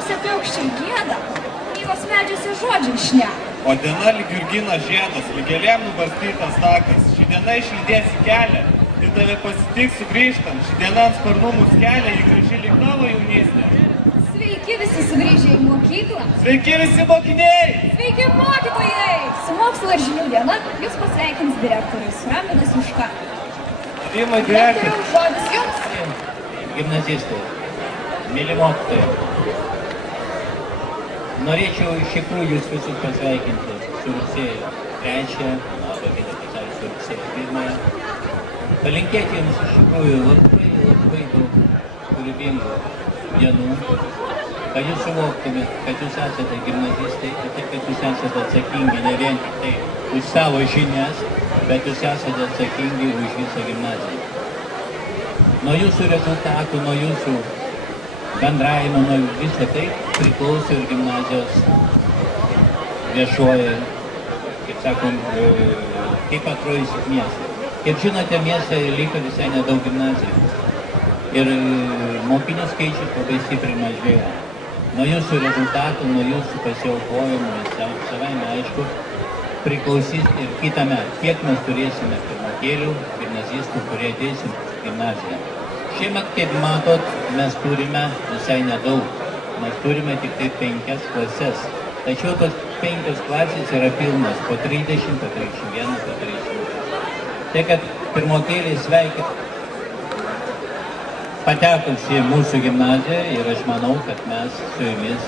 Kalnuose paukščiai gieda, knygos medžiuose žodžiai šneka. O diena lyg jurginas žiedas, lyg gėlėm nubarstytas takas. Ši diena išlydėsi kelią ir tave pasitiks sugrįžtant. Ši diena ant sparnų mus kelia, ji graži lyg tavo jaunystė. Sveiki visi sugrįžę į mokyklą. Sveiki visi mokiniai! Sveiki mokytojai! Su mokslo ir žinių diena jūs pasveikins direktorius Raminas Juška. Rimai direktorius. Direktoriaus žodis jums. Gimnazistai, mėly mokytojai. Norėčiau iš tikrųjų jūs visus pasveikinti su rugsėjo 3, arba kitą pasaulį su rugsėjo 1. Palinkėti jums iš tikrųjų labai daug kūrybingų dienų, kad jūs suvoktumėt, kad jūs esate gimnazistai, kad jūs esate atsakingi ne vien tik tai už savo žinias, bet jūs esate atsakingi už visą gimnaziją. Nuo jūsų rezultatų, nuo jūsų bendravimo, nuo viso tai priklauso ir gimnazijos viešoji, kaip sakom, kaip atrodysit miestą. Kaip žinote, mieste liko visai nedaug gimnazijų. Ir mokinių skaičius labai stipriai mažėjo. Nuo jūsų rezultatų, nuo jūsų pasiaukojimų, savaime aišku, priklausys ir kitąmet, kiek mes turėsime pirmokėlių, gimnazistų, kurie ateisim gimnaziją. Šiemet, kaip matot, mes turime visai nedaug. Mes turime tik tai 5 klases. Tačiau tos 5 klasės yra pilnas po 30, po 31, po 32. Tai, kad pirmokėliai sveikina patekus į mūsų gimnaziją ir aš manau, kad mes su jumis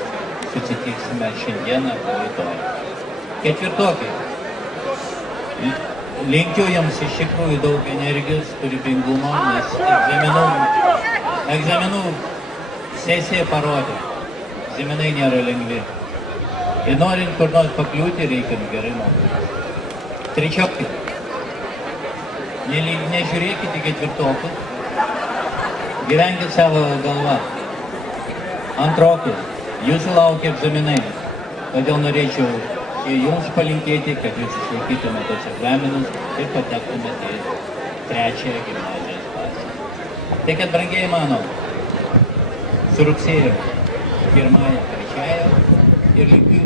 susitiksime šiandieną arba rytoj. Ketvirtokai. Linkiu jums iš tikrųjų daug energijos, kūrybingumo, nes egzaminų sesija parodė, egzaminai nėra lengvi. Ir norint kur nors pakliūti, reikia gerai mokytis. Trečiokai. Nežiūrėkite į ketvirtokus, gyvenkite savo galvą. Antrokai. Jūsų laukia egzaminai, todėl norėčiau jums palinkėti, kad jūs išlaikytumėte tos egzaminus ir patektumėte į 3 gimnazijos klasę. Tai, kad brangiai mano, su rugsėjo 1, 3 ir linkiu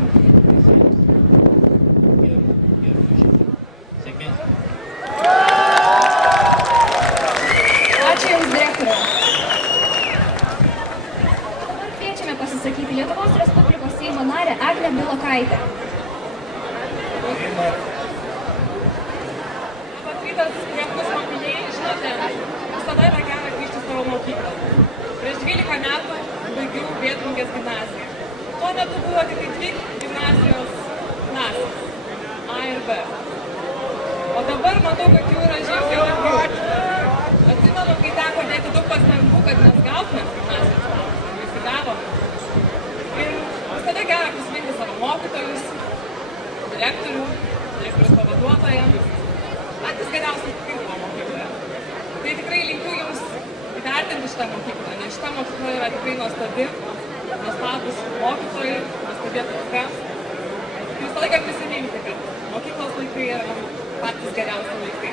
gerų žinių. Sėkmės. Ačiū jums, direktoriau. Dabar kviečiame pasisakyti Lietuvos Respublikos Seimo narę Eglę Bilokaitę. Labas rytas, brangūs mokiniai, žinote, visada yra gera grįžti savo mokyklą. Prieš 12 metų baigiau Vėtrungės gimnaziją. Tuo metu buvo tik 2 gimnazijos klasės, A ir B. O dabar matau, kad jų yra žymiai daugiau. Atsimenu, kai teko dėti daug pastangų, kad mes gautumėm gimnazijos klasę, visi gavome. Ir visada gera prisiminti savo mokytojus, direktorius pavaduotoją, patys geriausiai buvo mokykloje. Tai tikrai linkiu jums įvertinti šitą mokyklą, nes šitą mokyklą yra tikrai nuostabi, nuostabus mokytojai, nuostabi aplinka. Jūs laiką prisiminti, kad mokyklos laikai yra patys geriausi laikai.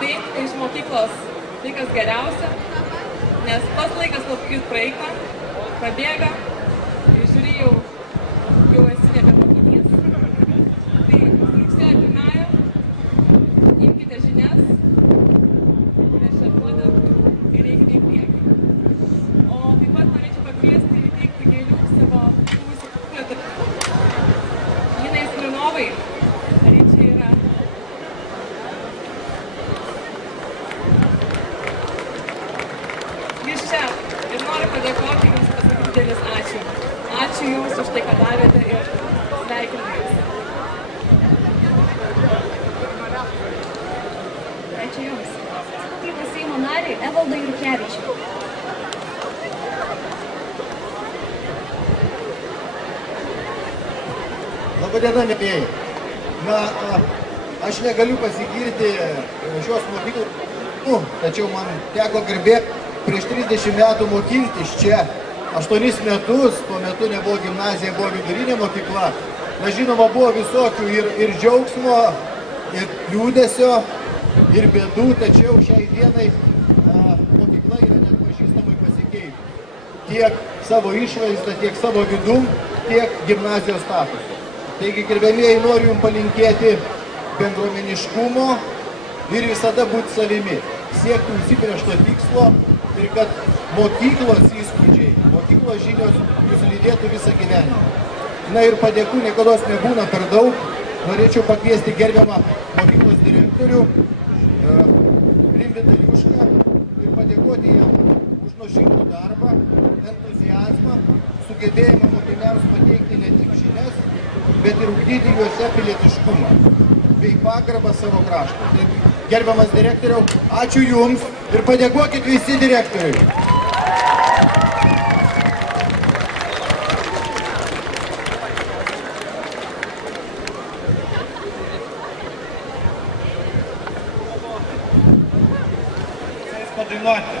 Tai iš mokyklos laikas geriausia, nes tas laikas labai praeina, prabėga, ir žiūri jau esi nebe mokinys. Tai rugsėjo 1 imkite žinias, kurias čia duoda ir eikite į priekį. O taip pat norėčiau pakviesti ir įteikti gėlių savo buvusių mokytojų. Linai Smirnovai, ar ji čia yra? Jūs čia ir noriu padėkoti jums, pasakyti didelis ačiū. Ačiū jums už tai, ką darėte ir sveikinu jums. Ačiū jums. Respublikos Seimo nariui Evaldui Jurkevičiui. Labadiena, mėgėjai. Na, aš negaliu pasigirti šios mokyklos, tačiau man teko garbė prieš 30 metų mokytis čia. 8 metus, tuo metu nebuvo gimnazija, buvo vidurinė mokykla. Na, žinoma, buvo visokių ir džiaugsmo, ir liūdesio, ir bėdų, tačiau šiai dienai mokykla yra neatpažįstamai pasikeitusi. tiek savo išvaizdą, tiek savo vidum, tiek gimnazijos statusu. Taigi, gerbėmieji, noriu jums palinkėti bendruomeniškumo ir visada būti savimi, siekti užsibrėžto tikslo ir kad mokyklos įspūdžiai, mokyklos žinios jūs lydėtų visą gyvenimą. Na ir padėkų niekados nebūna per daug. Norėčiau pakviesti gerbiamą mokyklos direktorių Rimvydą Jušką ir padėkoti jam už nuoširdų darbą, entuziazmą, sugebėjimą mokiniams pateikti ne tik žinias, bet ir ugdyti juose pilietiškumą bei pagarbą savo kraštą. Taigi, gerbiamas direktoriau, ačiū Jums ir padėkokit visi direktoriui. Padainuoti.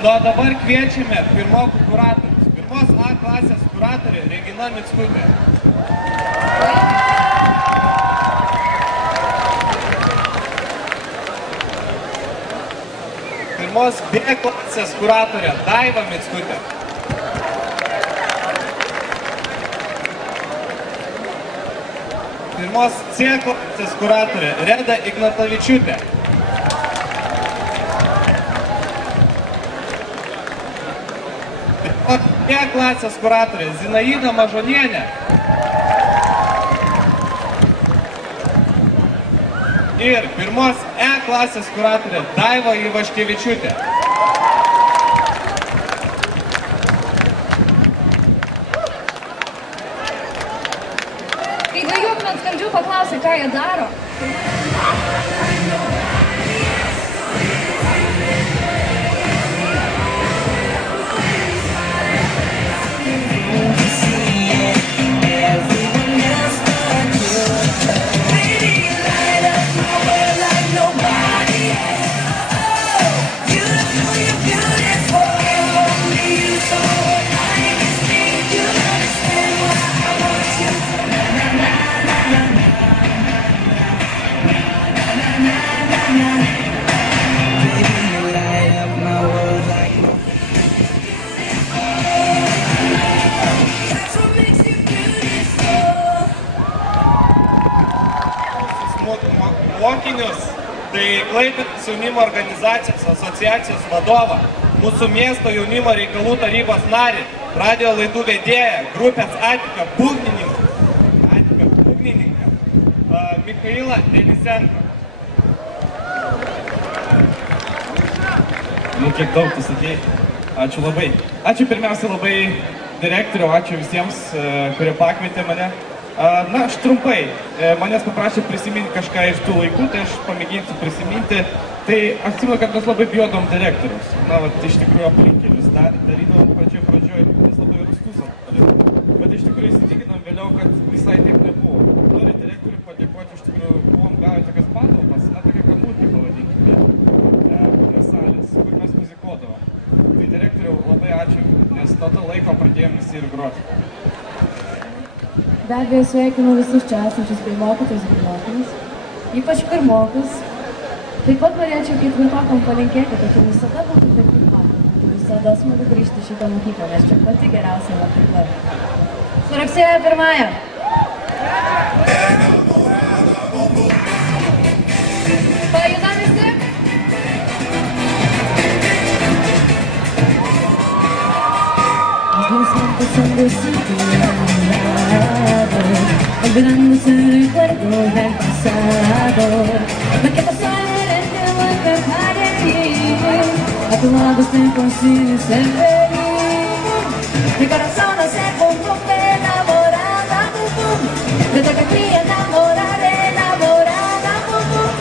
Nu, o dabar kviečiame pirmokų kuratorius. Pirmos A klasės kuratorė Regina Mickutė. Pirmos B klasės kuratorė Daiva Mickutė. Pirmos C klasės kuratorė Reda Ignatavičiūtė. E klasės kuratorė Zinaida Mažonienė ir pirmos E klasės kuratorė Daiva Ivaškevičiūtė. Kai dviejų akmens skardžių paklausė, ką jie daro, mokinius, tai Klaipėdos jaunimo organizacijos asociacijos vadovą, mūsų miesto jaunimo reikalų tarybos narį, radijo laidų vedėją, grupės Atika būgnininką, Mikhailą Denisenką. Nu, kiek daug tu sakei. Ačiū labai. Ačiū pirmiausia labai direktoriau, ačiū visiems, kurie pakvietė mane. Na, aš trumpai, manęs paprašė prisiminti kažką iš tų laikų, tai aš pamėginsiu prisiminti. Tai atsimenu, kad mes labai bijodom direktorius. Na, vat, iš tikrųjų aplinkelius darydavom pradžioj, nes labai rūstus atpalydavom. Bet iš tikrųjų įsitikinom vėliau, kad visai taip nebuvo. Noriu direktoriui padėkoti, iš tikrųjų buvom gavę tokias patalpas, na, tokia kamutį pavadinkime, prie salės, kur mes muzikuodavom. Tai direktoriau labai ačiū, nes nuo to laiko pradėjom visi ir groti. Be abejo, sveikinu visus čia esančius bei mokytojus bei mokinius, ypač pirmokus. Taip pat norėčiau ketvirtokam palinkėti, kad jums visada būtų taip kaip man. Visada smagu grįžti į šitą mokyklą, nes čia pati geriausia mokykla. Su rugsėjo 1. pajudam visi. Olvidándose recuerdos del pasado. Lo que pasó en este vuelve a parir. A tu lado estoy consigo ser feliz. Mi corazón no se confunde, enamorada, bum bum. Me toca a ti enamorar, enamorada, bum bum.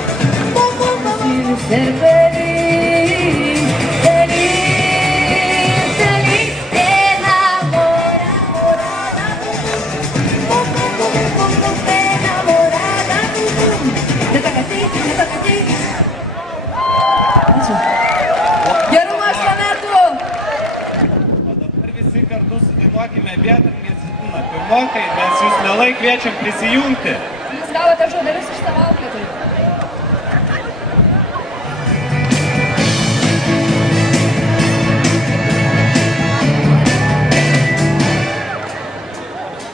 Bum bum, consigo ser feliz. Feliz, feliz, enamorada, bum bum. Bum bum, bum bum, enamorada, bum bum. Me toca a ti, me toca a ti. Gerumo aštuonetų. O dabar visi kartu sudainuokime Vėtrungės himną. Pirmokai, mes jūs mielai kviečiam prisijungti. Jūs gavote žodelius iš savo auklėtojų.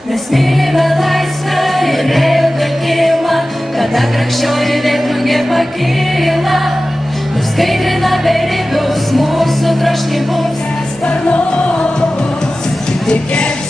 Mes mylime laisvę ir vėjo dvelkimą, kada grakščioji vėtrungė pakyla, nuskaidrina beribius mūsų troškimus sparnus. Tikėk